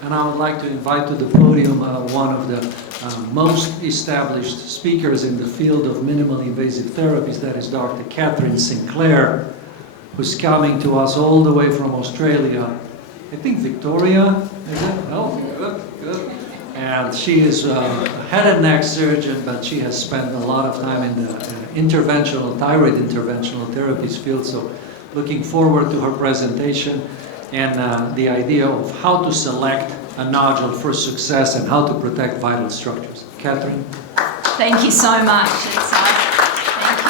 And I would like to invite to the podium one of the most established speakers in the field of minimally invasive therapies, that is Dr. Catherine Sinclair, who's coming to us all the way from Australia. I think Victoria, is it? Oh, good, good. And she is a head and neck surgeon, but she has spent a lot of time in the thyroid interventional therapies field, so looking forward to her presentation and the idea of how to select a nodule for success and how to protect vital structures. Catherine? Thank you so much. Thank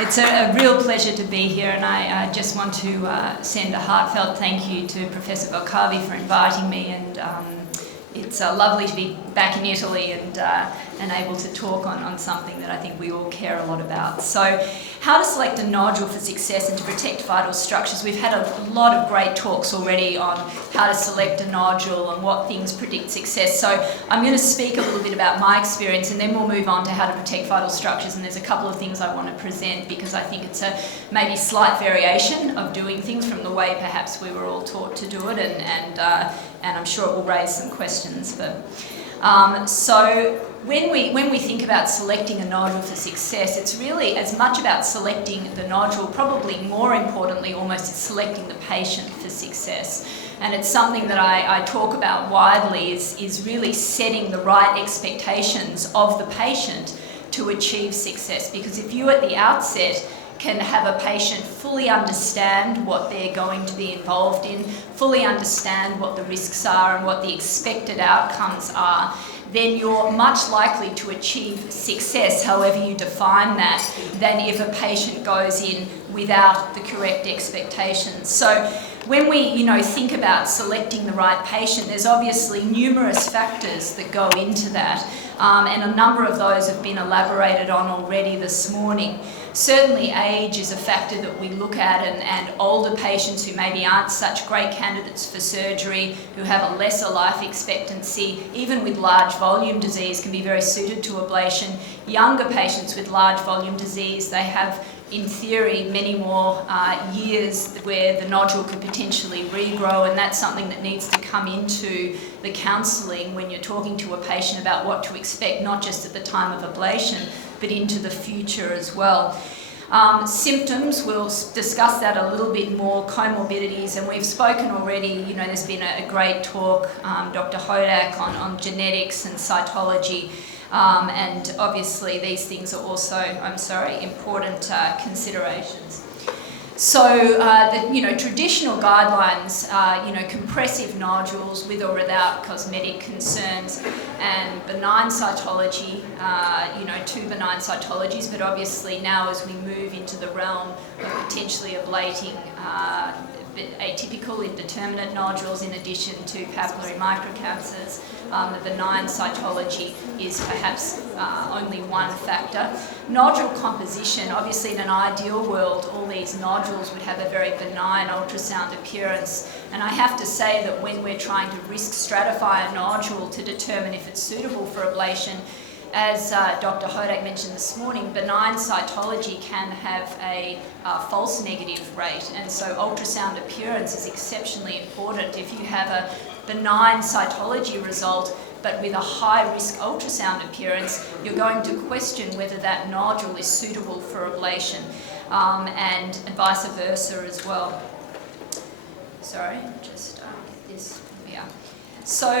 you. It's a real pleasure to be here, and I just want to send a heartfelt thank you to Professor Valcavi for inviting me, and it's lovely to be back in Italy and able to talk on something that I think we all care a lot about. So, how to select a nodule for success and to protect vital structures. We've had a lot of great talks already on how to select a nodule and what things predict success. So I'm going to speak a little bit about my experience, and then we'll move on to how to protect vital structures. And there's a couple of things I want to present because I think it's a maybe slight variation of doing things from the way perhaps we were all taught to do it, and I'm sure it will raise some questions. So when we think about selecting a nodule for success, it's really as much about selecting the nodule, probably more importantly almost, it's selecting the patient for success. And it's something that I talk about widely is really setting the right expectations of the patient to achieve success. Because if you at the outset can have a patient fully understand what they're going to be involved in, fully understand what the risks are and what the expected outcomes are, then you're much likely to achieve success, however you define that, than if a patient goes in without the correct expectations. So when we think about selecting the right patient, there's obviously numerous factors that go into that, and a number of those have been elaborated on already this morning. Certainly age is a factor that we look at, and older patients who maybe aren't such great candidates for surgery, who have a lesser life expectancy, even with large volume disease, can be very suited to ablation. Younger patients with large volume disease, they have in theory many more years where the nodule could potentially regrow, and that's something that needs to come into the counselling when you're talking to a patient about what to expect, not just at the time of ablation, but into the future as well. Symptoms, we'll discuss that a little bit more, comorbidities, and we've spoken already, there's been a great talk, Dr. Hodak, on genetics and cytology, and obviously these things are also, important considerations. So, the traditional guidelines, compressive nodules with or without cosmetic concerns, and benign cytology, two benign cytologies, but obviously now as we move into the realm of potentially ablating atypical indeterminate nodules in addition to papillary microcancers, the benign cytology is perhaps only one factor. Nodule composition, obviously in an ideal world, all these nodules would have a very benign ultrasound appearance. And I have to say that when we're trying to risk stratify a nodule to determine if it's suitable for ablation, as Dr. Hodak mentioned this morning, benign cytology can have a false negative rate, and so ultrasound appearance is exceptionally important. If you have a benign cytology result but with a high-risk ultrasound appearance, you're going to question whether that nodule is suitable for ablation, and vice versa as well. Sorry, just get this. Yeah. So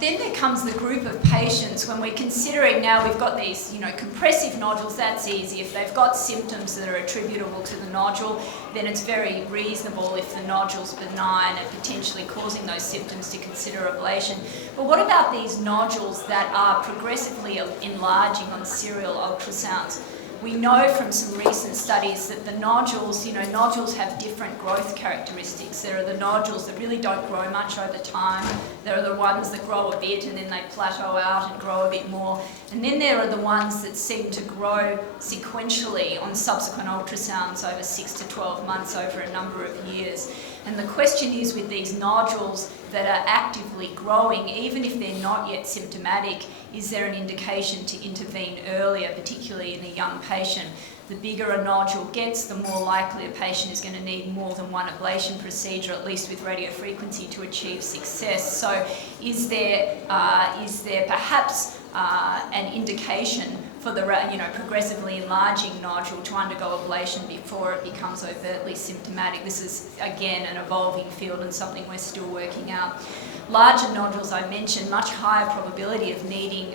then there comes the group of patients when we're considering, now we've got these, compressive nodules, that's easy. If they've got symptoms that are attributable to the nodule, then it's very reasonable if the nodule's benign and potentially causing those symptoms to consider ablation. But what about these nodules that are progressively enlarging on serial ultrasounds? We know from some recent studies that the nodules, nodules have different growth characteristics. There are the nodules that really don't grow much over time. There are the ones that grow a bit and then they plateau out and grow a bit more. And then there are the ones that seem to grow sequentially on subsequent ultrasounds over 6 to 12 months over a number of years. And the question is, with these nodules that are actively growing, even if they're not yet symptomatic, is there an indication to intervene earlier, particularly in a young patient? The bigger a nodule gets, the more likely a patient is going to need more than one ablation procedure, at least with radiofrequency, to achieve success. So is there perhaps an indication for the progressively enlarging nodule to undergo ablation before it becomes overtly symptomatic? This is, again, an evolving field and something we're still working out. Larger nodules, I mentioned, much higher probability of needing,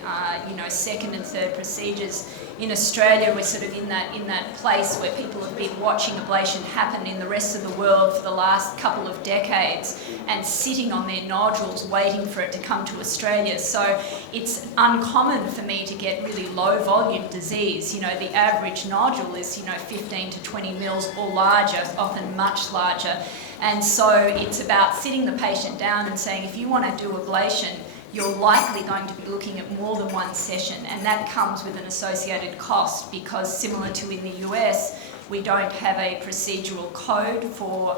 second and third procedures. In Australia, we're sort of in that place where people have been watching ablation happen in the rest of the world for the last couple of decades and sitting on their nodules waiting for it to come to Australia. So it's uncommon for me to get really low volume disease. The average nodule is, 15 to 20 mils or larger, often much larger. And so it's about sitting the patient down and saying, if you want to do ablation, you're likely going to be looking at more than one session, and that comes with an associated cost, because similar to in the US, we don't have a procedural code for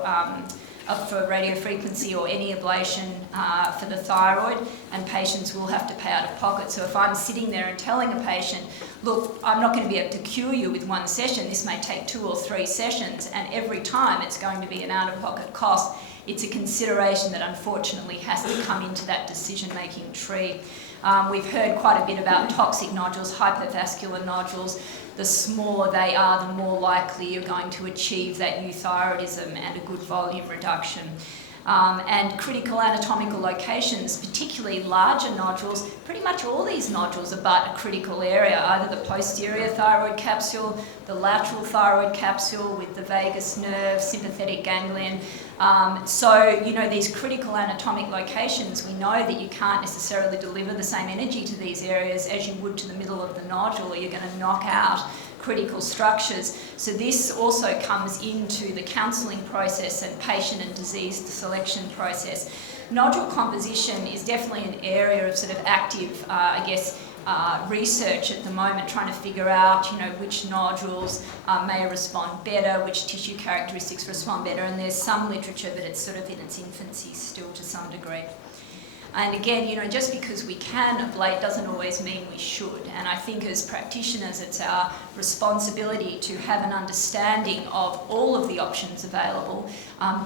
radiofrequency or any ablation for the thyroid, and patients will have to pay out of pocket. So if I'm sitting there and telling a patient, look, I'm not going to be able to cure you with one session, this may take 2 or 3 sessions, and every time it's going to be an out-of-pocket cost, it's a consideration that unfortunately has to come into that decision-making tree. We've heard quite a bit about toxic nodules, hypervascular nodules. The smaller they are, the more likely you're going to achieve that euthyroidism and a good volume reduction. And critical anatomical locations, particularly larger nodules, pretty much all these nodules are but a critical area, either the posterior thyroid capsule, the lateral thyroid capsule with the vagus nerve, sympathetic ganglion. These critical anatomic locations, we know that you can't necessarily deliver the same energy to these areas as you would to the middle of the nodule, or you're going to knock out critical structures. So this also comes into the counselling process and patient and disease selection process. Nodule composition is definitely an area of sort of active, research at the moment, trying to figure out, which nodules may respond better, which tissue characteristics respond better, and there's some literature, but it's sort of in its infancy still to some degree. And again, just because we can ablate doesn't always mean we should. And I think as practitioners, it's our responsibility to have an understanding of all of the options available,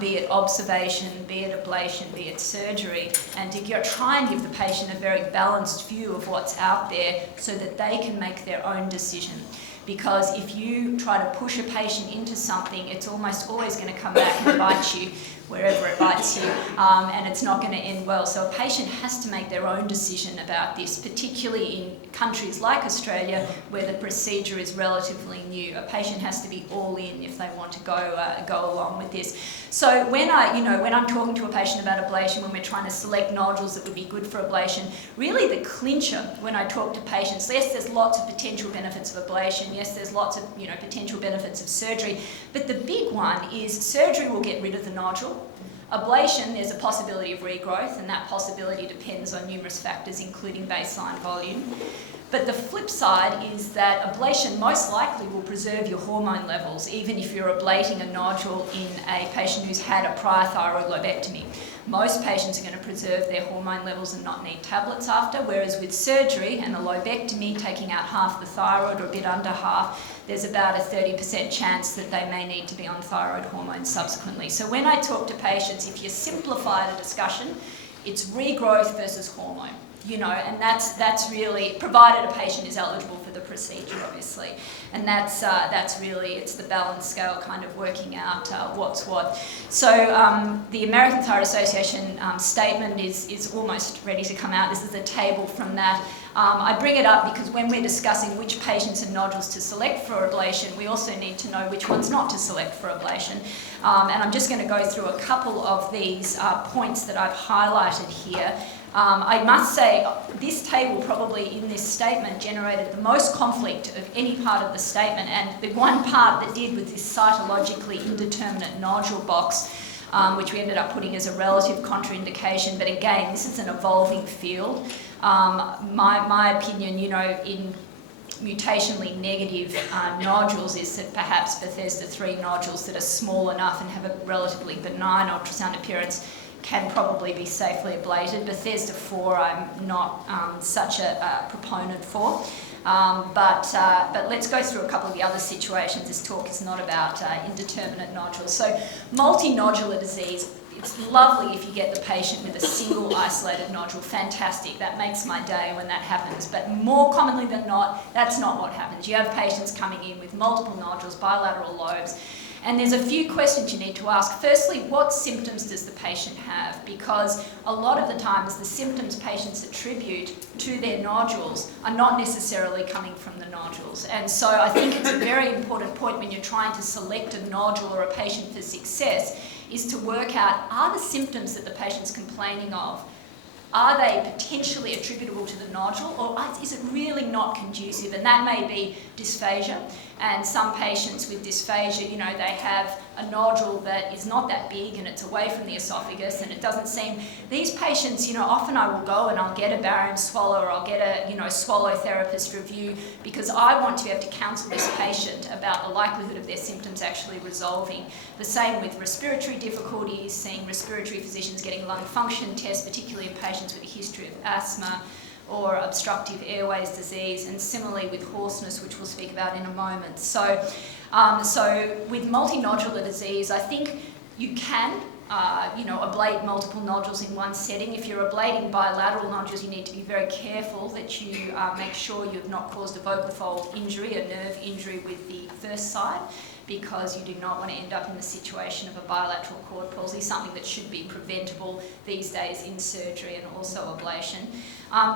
be it observation, be it ablation, be it surgery, and to try and give the patient a very balanced view of what's out there so that they can make their own decision. Because if you try to push a patient into something, it's almost always going to come back and bite you wherever it bites you, and it's not going to end well. So a patient has to make their own decision about this, particularly in countries like Australia where the procedure is relatively new. A patient has to be all in if they want to go along with this. So when I'm talking to a patient about ablation, when we're trying to select nodules that would be good for ablation, really the clincher when I talk to patients, yes, there's lots of potential benefits of ablation, yes, there's lots of potential benefits of surgery, but the big one is surgery will get rid of the nodule. Ablation, there's a possibility of regrowth, and that possibility depends on numerous factors, including baseline volume. But the flip side is that ablation most likely will preserve your hormone levels, even if you're ablating a nodule in a patient who's had a prior thyroid lobectomy. Most patients are going to preserve their hormone levels and not need tablets after, whereas with surgery and a lobectomy, taking out half the thyroid or a bit under half, there's about a 30% chance that they may need to be on thyroid hormone subsequently. So when I talk to patients, if you simplify the discussion, it's regrowth versus hormone, and that's really, provided a patient is eligible for the procedure, obviously. And that's really, it's the balance scale kind of working out what's what. So the American Thyroid Association statement is almost ready to come out. This is a table from that. I bring it up because when we're discussing which patients and nodules to select for ablation, we also need to know which ones not to select for ablation. And I'm just going to go through a couple of these points that I've highlighted here. I must say, this table probably in this statement generated the most conflict of any part of the statement, and the one part that did was this cytologically indeterminate nodule box, which we ended up putting as a relative contraindication. But again, this is an evolving field. My opinion, mutationally negative nodules is that perhaps Bethesda 3 nodules that are small enough and have a relatively benign ultrasound appearance can probably be safely ablated. Bethesda 4 I'm not such a proponent for. But let's go through a couple of the other situations. This talk is not about indeterminate nodules. So multinodular disease, it's lovely if you get the patient with a single isolated nodule. Fantastic. That makes my day when that happens. But more commonly than not, that's not what happens. You have patients coming in with multiple nodules, bilateral lobes. And there's a few questions you need to ask. Firstly, what symptoms does the patient have? Because a lot of the times the symptoms patients attribute to their nodules are not necessarily coming from the nodules. And so I think it's a very important point when you're trying to select a nodule or a patient for success is to work out, are the symptoms that the patient's complaining of, are they potentially attributable to the nodule, or is it really not conducive? And that may be dysphagia. And some patients with dysphagia, they have a nodule that is not that big and it's away from the esophagus and it doesn't seem... These patients, often I will go and I'll get a barium swallow or I'll get a, swallow therapist review because I want to be able to counsel this patient about the likelihood of their symptoms actually resolving. The same with respiratory difficulties, seeing respiratory physicians getting lung function tests, particularly in patients with a history of asthma or obstructive airways disease, and similarly with hoarseness, which we'll speak about in a moment. So with multinodular disease, I think you can, ablate multiple nodules in one setting. If you're ablating bilateral nodules, you need to be very careful that you make sure you've not caused a vocal fold injury, a nerve injury with the first side, because you do not want to end up in the situation of a bilateral cord palsy, something that should be preventable these days in surgery and also ablation.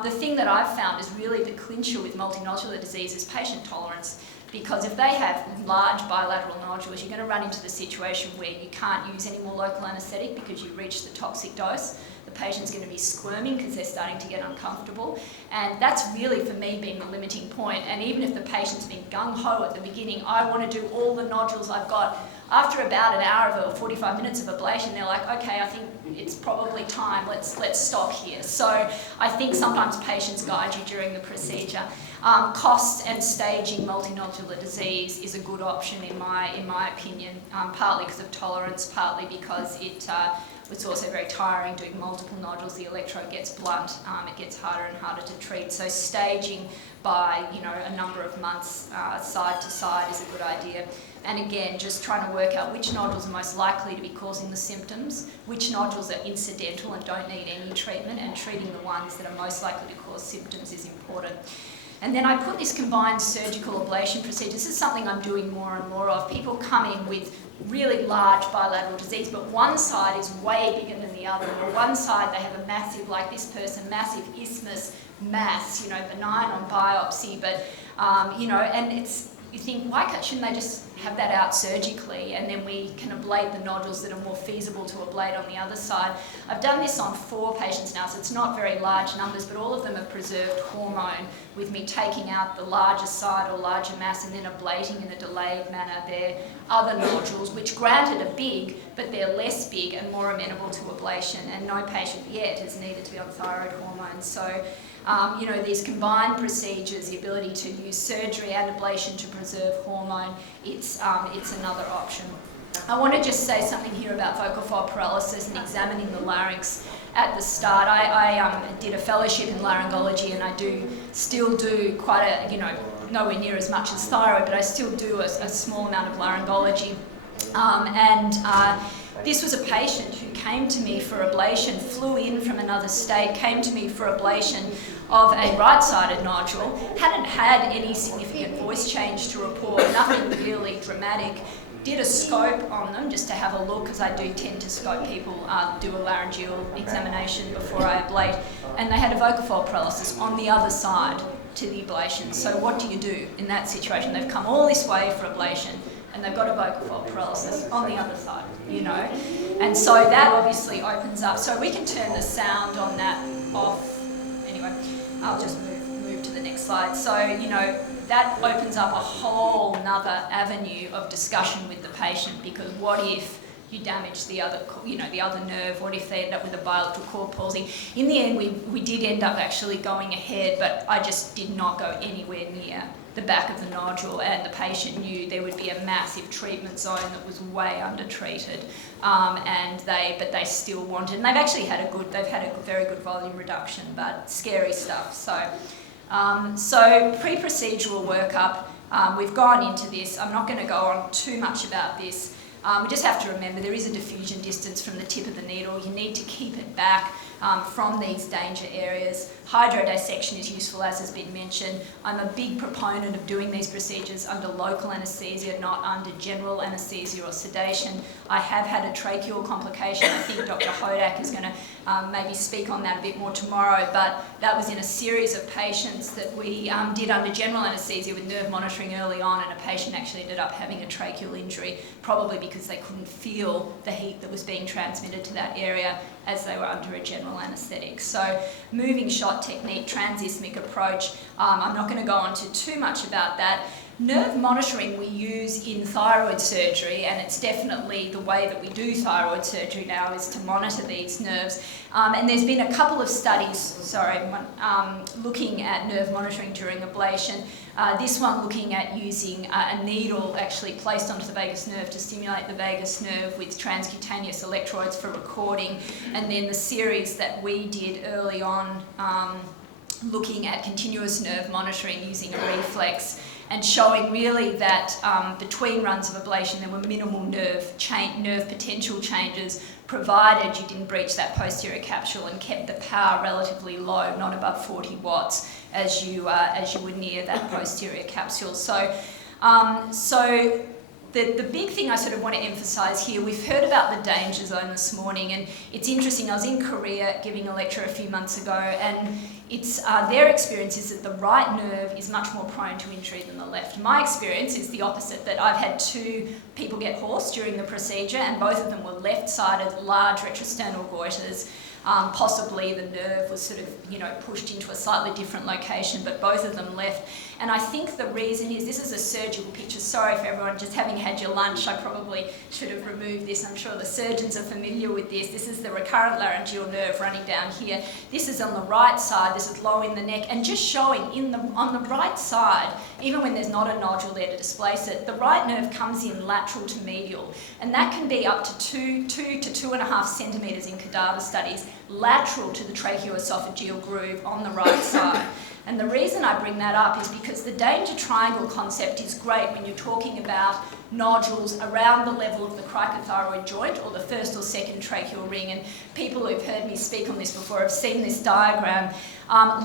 The thing that I've found is really the clincher with multinodular disease is patient tolerance, because if they have large bilateral nodules, you're going to run into the situation where you can't use any more local anaesthetic because you've reached the toxic dose. The patient's going to be squirming because they're starting to get uncomfortable. And that's really, for me, been the limiting point. And even if the patient's been gung-ho at the beginning, I want to do all the nodules I've got. After about an hour or 45 minutes of ablation, they're like, okay, I think it's probably time, let's stop here. So I think sometimes patients guide you during the procedure. Cost and staging multinodular disease is a good option in my opinion, partly because of tolerance, partly because it's also very tiring doing multiple nodules. The electrode gets blunt, it gets harder and harder to treat. So staging by a number of months side to side is a good idea. And again, just trying to work out which nodules are most likely to be causing the symptoms, which nodules are incidental and don't need any treatment, and treating the ones that are most likely to cause symptoms is important. And then I put this combined surgical ablation procedure. This is something I'm doing more and more of. People come in with really large bilateral disease, but one side is way bigger than the other. On one side, they have a massive, like this person, massive isthmus mass, benign on biopsy, but, and it's, you think, shouldn't they just have that out surgically, and then we can ablate the nodules that are more feasible to ablate on the other side. I've done this on 4 patients now, so it's not very large numbers, but all of them have preserved hormone with me taking out the larger side or larger mass and then ablating in a delayed manner their other nodules, which granted are big, but they're less big and more amenable to ablation, and no patient yet has needed to be on thyroid hormone. So these combined procedures, the ability to use surgery and ablation to preserve hormone, it's another option. I want to just say something here about vocal fold paralysis and examining the larynx at the start. I did a fellowship in laryngology, and I still do quite a, nowhere near as much as thyroid, but I still do a small amount of laryngology. This was a patient who came to me for ablation, flew in from another state, came to me for ablation of a right-sided nodule, hadn't had any significant voice change to report, nothing really dramatic. Did a scope on them just to have a look, because I do tend to scope people, do a laryngeal examination before I ablate, and they had a vocal fold paralysis on the other side to the ablation. So what do you do in that situation? They've come all this way for ablation, and they've got a vocal fold paralysis on the other side, And so that obviously opens up. So we can turn the sound on that off. Anyway, I'll just move to the next slide. So, that opens up a whole nother avenue of discussion with the patient, because what if you damage the other, the other nerve. What if they end up with a bilateral cord palsy? In the end, we did end up actually going ahead, but I just did not go anywhere near the back of the nodule, and the patient knew there would be a massive treatment zone that was way undertreated, but they still wanted, and they've had a very good volume reduction, but scary stuff. So pre-procedural workup, we've gone into this. I'm not going to go on too much about this. We just have to remember there is a diffusion distance from the tip of the needle. You need to keep it back from these danger areas. Hydrodissection is useful, as has been mentioned. I'm a big proponent of doing these procedures under local anaesthesia, not under general anaesthesia or sedation. I have had a tracheal complication. I think Dr. Hodak is going to maybe speak on that a bit more tomorrow, but that was in a series of patients that we did under general anaesthesia with nerve monitoring early on, and a patient actually ended up having a tracheal injury, probably because they couldn't feel the heat that was being transmitted to that area as they were under a general anaesthetic. So moving shot technique, transismic approach, I'm not going to go on to too much about that. Nerve monitoring we use in thyroid surgery, and it's definitely the way that we do thyroid surgery now, is to monitor these nerves. And there's been a couple of studies, looking at nerve monitoring during ablation. This one looking at using a needle actually placed onto the vagus nerve to stimulate the vagus nerve with transcutaneous electrodes for recording, and then the series that we did early on looking at continuous nerve monitoring using a reflex, and showing really that between runs of ablation there were minimal nerve potential changes, provided you didn't breach that posterior capsule and kept the power relatively low, not above 40 watts, as you were near that posterior capsule. So the big thing I sort of want to emphasise here, we've heard about the danger zone this morning, and it's interesting. I was in Korea giving a lecture a few months ago, and it's their experience is that the right nerve is much more prone to injury than the left. My experience is the opposite, that I've had 2 people get hoarse during the procedure, and both of them were left-sided, large retrosternal goiters. Possibly the nerve was sort of, pushed into a slightly different location, but both of them left. And I think the reason is, this is a surgical picture. Sorry for everyone, just having had your lunch, I probably should have removed this. I'm sure the surgeons are familiar with this. This is the recurrent laryngeal nerve running down here. This is on the right side, this is low in the neck, and just showing on the right side, even when there's not a nodule there to displace it, the right nerve comes in lateral to medial, and that can be up to 2 to 2.5 centimetres in cadaver studies, lateral to the tracheoesophageal groove on the right side. And the reason I bring that up is because the danger triangle concept is great when you're talking about nodules around the level of the cricothyroid joint or the first or second tracheal ring. And people who've heard me speak on this before have seen this diagram.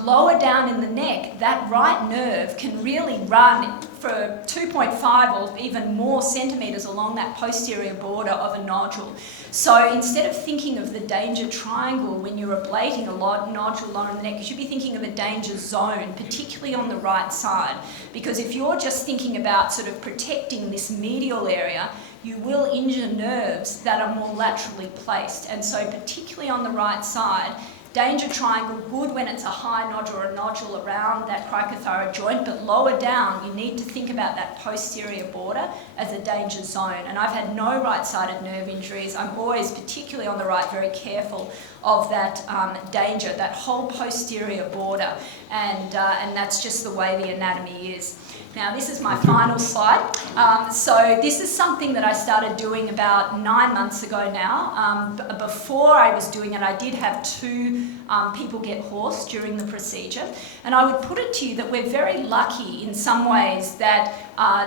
Lower down in the neck, that right nerve can really run for 2.5 or even more centimetres along that posterior border of a nodule. So instead of thinking of the danger triangle when you're ablating a nodule on the neck, you should be thinking of a danger zone, particularly on the right side. Because if you're just thinking about sort of protecting this medial area, you will injure nerves that are more laterally placed. And so particularly on the right side, danger triangle, good when it's a high nodule or a nodule around that cricothyroid joint, but lower down, you need to think about that posterior border as a danger zone. And I've had no right-sided nerve injuries. I'm always, particularly on the right, very careful of that danger, that whole posterior border. And that's just the way the anatomy is. Now, this is my final slide. So this is something that I started doing about 9 months ago now. Before I was doing it, I did have 2 people get hoarse during the procedure. And I would put it to you that we're very lucky in some ways that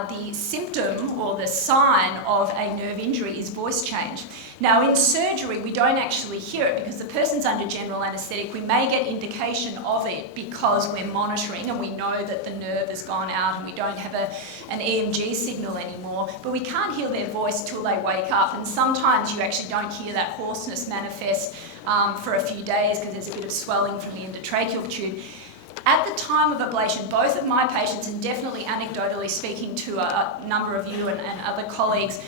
the symptom or the sign of a nerve injury is voice change. Now, in surgery, we don't actually hear it because the person's under general anaesthetic. We may get indication of it because we're monitoring and we know that the nerve has gone out and we don't have an EMG signal anymore, but we can't hear their voice till they wake up. And sometimes you actually don't hear that hoarseness manifest for a few days because there's a bit of swelling from the endotracheal tube. At the time of ablation, both of my patients, and definitely anecdotally speaking to a number of you and other colleagues,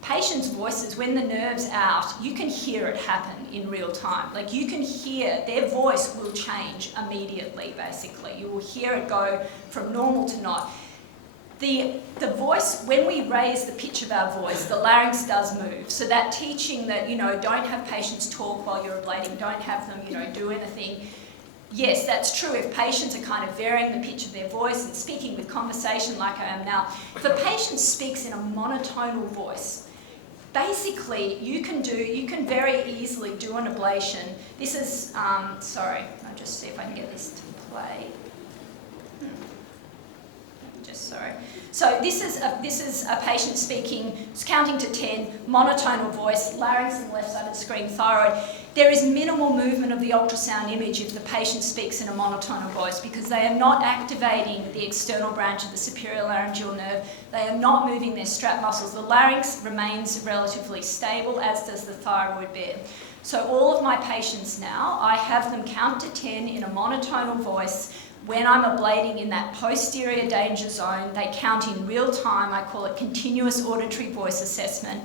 patients' voices, when the nerve's out, you can hear it happen in real time. Like, you can hear their voice will change immediately, basically. You will hear it go from normal to not. The voice, when we raise the pitch of our voice, the larynx does move. So that teaching that, don't have patients talk while you're ablating, don't have them, do anything. Yes, that's true if patients are kind of varying the pitch of their voice and speaking with conversation like I am now. If a patient speaks in a monotonal voice, basically you can very easily do an ablation. This is, sorry, I'll just see if I can get this to play. Sorry. So this is a patient speaking, counting to 10, monotonal voice, larynx on the left side of the screen, thyroid. There is minimal movement of the ultrasound image if the patient speaks in a monotonal voice because they are not activating the external branch of the superior laryngeal nerve. They are not moving their strap muscles. The larynx remains relatively stable, as does the thyroid bed. So all of my patients now, I have them count to 10 in a monotonal voice. When I'm ablating in that posterior danger zone, they count in real time. I call it continuous auditory voice assessment.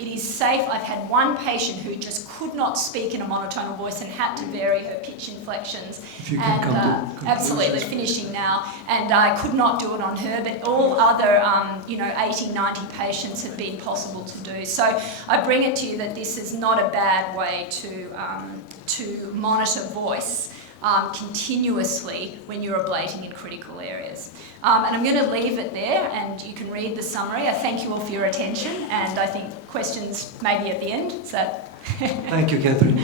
It is safe. I've had one patient who just could not speak in a monotonal voice and had to vary her pitch inflections. If you can come to absolutely, finishing now. And I could not do it on her, but all other 80, 90 patients have been possible to do. So I bring it to you that this is not a bad way to monitor voice continuously when you're ablating in critical areas. And I'm going to leave it there and you can read the summary. I thank you all for your attention and I think questions maybe at the end. So Thank you, Catherine.